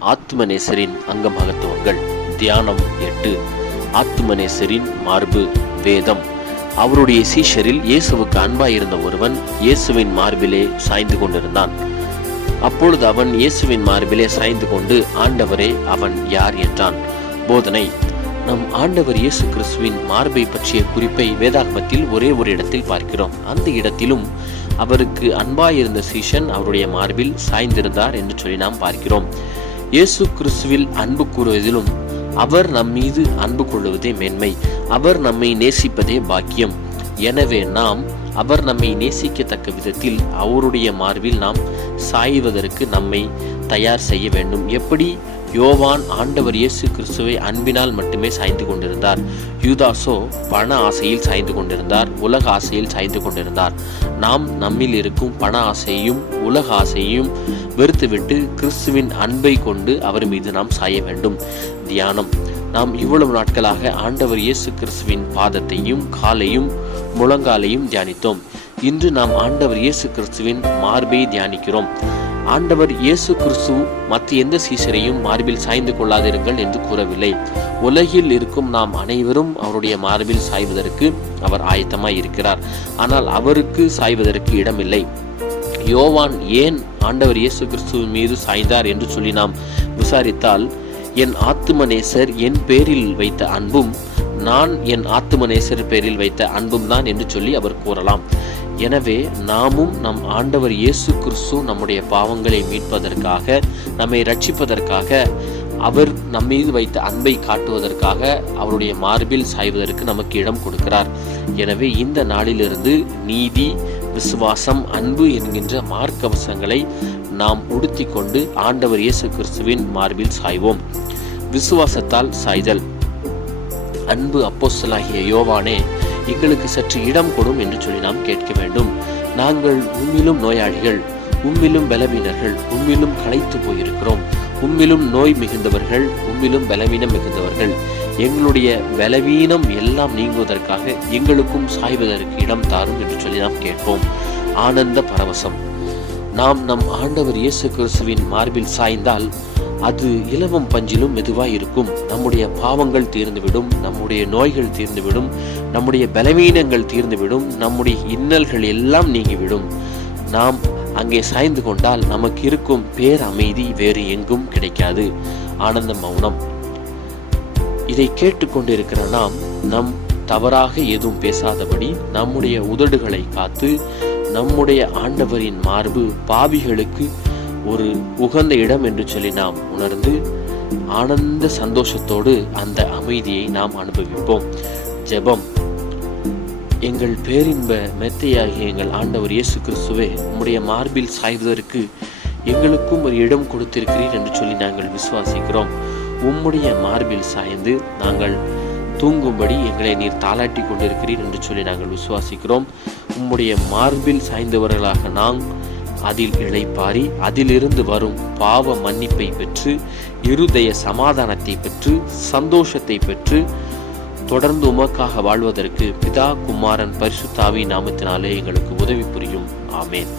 ஆத்மநேசரின் அங்க மகத்துவங்கள் தியானம் எட்டு. ஆத்மநேசரின் மார்பு வேதம். அவருடைய சீஷரில் இயேசுவுக்கு அன்பாயிருந்த ஒருவன் இயேசுவின் மார்பிலே சாய்ந்து கொண்டிருந்தான். அப்பொழுது அவன் இயேசுவின் மார்பிலே சாய்ந்து கொண்டு ஆண்டவரே அவன் யார் என்றான். போதனை நம் ஆண்டவர் இயேசு கிறிஸ்துவின் மார்பை பற்றிய குறிப்பை வேதாகமத்தில் ஒரே ஒரு இடத்தில் பார்க்கிறோம். அந்த இடத்திலும் அவருக்கு அன்பாயிருந்த சீஷன் அவருடைய மார்பில் சாய்ந்திருந்தார் என்று சொல்லி நாம் பார்க்கிறோம். இயேசு கிறிஸ்துவில் அன்பு கூறுவதிலும் அவர் நம் மீது அன்பு கொள்வதே மேன்மை. அவர் நம்மை நேசிப்பதே பாக்கியம். எனவே நாம் அவர் நம்மை நேசிக்கத்தக்க விதத்தில் அவருடைய மார்பில் நாம் சாய்வதற்கு நம்மை தயார் செய்ய வேண்டும். எப்படி? யோவான் ஆண்டவர் இயேசு கிறிஸ்துவை அன்பினால் மட்டுமே சாய்ந்து கொண்டிருந்தார். யூதாசோ பண ஆசையில் சாய்ந்து கொண்டிருந்தார் உலக ஆசையில் சாய்ந்து கொண்டிருந்தார். நாம் நம்மில் இருக்கும் பண ஆசையும் உலக ஆசையும் வெறுத்துவிட்டு கிறிஸ்துவின் அன்பை கொண்டு அவர் மீது நாம் சாய வேண்டும். தியானம். நாம் இவ்வளவு நாட்களாக ஆண்டவர் இயேசு கிறிஸ்துவின் பாதத்தையும் காலையும் முழங்காலையும் தியானித்தோம். இன்று நாம் ஆண்டவர் இயேசு கிறிஸ்துவின் மார்பை தியானிக்கிறோம். ஆண்டவர் இயேசு கிறிஸ்து மற்ற எந்த சீசரையும் மார்பில் சாய்ந்து கொள்ளாதிருங்கள் என்று கூறவில்லை. உலகில் இருக்கும் நாம் அனைவரும் அவருடைய மார்பில் சாய்வதற்கு அவர் ஆயத்தமாய் இருக்கிறார். ஆனால் அவருக்கு சாய்வதற்கு இடமில்லை. யோவான் ஏன் ஆண்டவர் இயேசு கிறிஸ்துவின் மீது சாய்ந்தார் என்று சொல்லி நாம் விசாரித்தால் என் ஆத்துமநேசர் என் பேரில் வைத்த அன்பும் நான் என் ஆத்துமநேசர் பேரில் வைத்த அன்பும் தான் என்று சொல்லி அவர் கூறலாம். எனவே நாமும் நம் ஆண்டவர் இயேசு கிறிஸ்து நம்முடைய பாவங்களை மீட்பதற்காக நம்மை ரட்சிப்பதற்காக அவர் நம்மீது வைத்த அன்பை காட்டுவதற்காக அவருடைய மார்பில் சாய்வதற்கு நமக்கு இடம் கொடுக்கிறார். எனவே இந்த நாளிலிருந்து நீதி விசுவாசம் அன்பு என்கின்ற மார்க்கவசங்களை நாம் உடுத்தி கொண்டு ஆண்டவர் இயேசு கிறிஸ்துவின் மார்பில் சாய்வோம். விசுவாசத்தால் சாய்தல். அன்பு அப்போஸ்தலாகிய யோவானே எங்களுக்கு சற்று இடம் கொடும் என்று சொல்லி நாம் கேட்க வேண்டும். நாங்கள் உம்மிலும் நோயாளிகள் உம்மிலும் பலவீனர்கள் உம்மிலும் களைத்து போயிருக்கிறோம். உம்மிலும் நோய் மிகுந்தவர்கள் உம்மிலும் பலவீனம் மிகுந்தவர்கள். எங்களுடைய பலவீனம் எல்லாம் நீங்குவதற்காக எங்களுக்கும் சாய்வதற்கு இடம் தாரும் என்று சொல்லி நாம் கேட்போம். ஆனந்த பரவசம். நாம் நம் ஆண்டவர் இயேசு கிறிஸ்துவின் மார்பில் சாய்ந்தால் அது இலவம் பஞ்சிலும் மெதுவாய் இருக்கும். நம்முடைய பாவங்கள் தீர்ந்துவிடும் நம்முடைய நோய்கள் தீர்ந்துவிடும் நம்முடைய பலவீனங்கள் தீர்ந்துவிடும் நம்முடைய இன்னல்கள் எல்லாம் நீங்கிவிடும். நாம் அங்கே சாய்ந்து கொண்டால் நமக்கு இருக்கும் பேர் அமைதி வேறு எங்கும் கிடைக்காது. ஆனந்த மௌனம். இதை கேட்டுக்கொண்டிருக்கிற நாம் நம் தவறாக எதுவும் பேசாதபடி நம்முடைய உதடுகளை காத்து நம்முடைய ஆண்டவரின் மார்பு பாவிகளுக்கு ஒரு உகந்த இடம் என்று சொல்லி நாம் உணர்ந்து ஆனந்த சந்தோஷத்தோடு அந்த அமைதியை நாம் அனுபவிப்போம். ஜெபம். எங்கள் பேரின்ப மெத்தையாகிய எங்கள் ஆண்டவர் இயேசு கிறிஸ்துவே உம்முடைய மார்பில் சாய்வதற்கு எங்களுக்கும் ஒரு இடம் கொடுத்திருக்கிறீர் என்று சொல்லி நாங்கள் விசுவாசிக்கிறோம். உம்முடைய மார்பில் சாய்ந்து நாங்கள் தூங்கும்படி எங்களை நீர் தாளாட்டி கொண்டிருக்கிறீர் என்று சொல்லி நாங்கள் விசுவாசிக்கிறோம். உம்முடைய மார்பில் சாய்ந்தவர்களாக நாம் அதில் இழைப்பாரி அதிலிருந்து வரும் பாவ மன்னிப்பை பெற்று இருதய சமாதானத்தை பெற்று சந்தோஷத்தை பெற்று தொடர்ந்து உமக்காக வாழ்வதற்கு பிதா குமாரன் பரிசுத்தாவி நாமத்தினாலே எங்களுக்கு உதவி புரியும். ஆமேன்.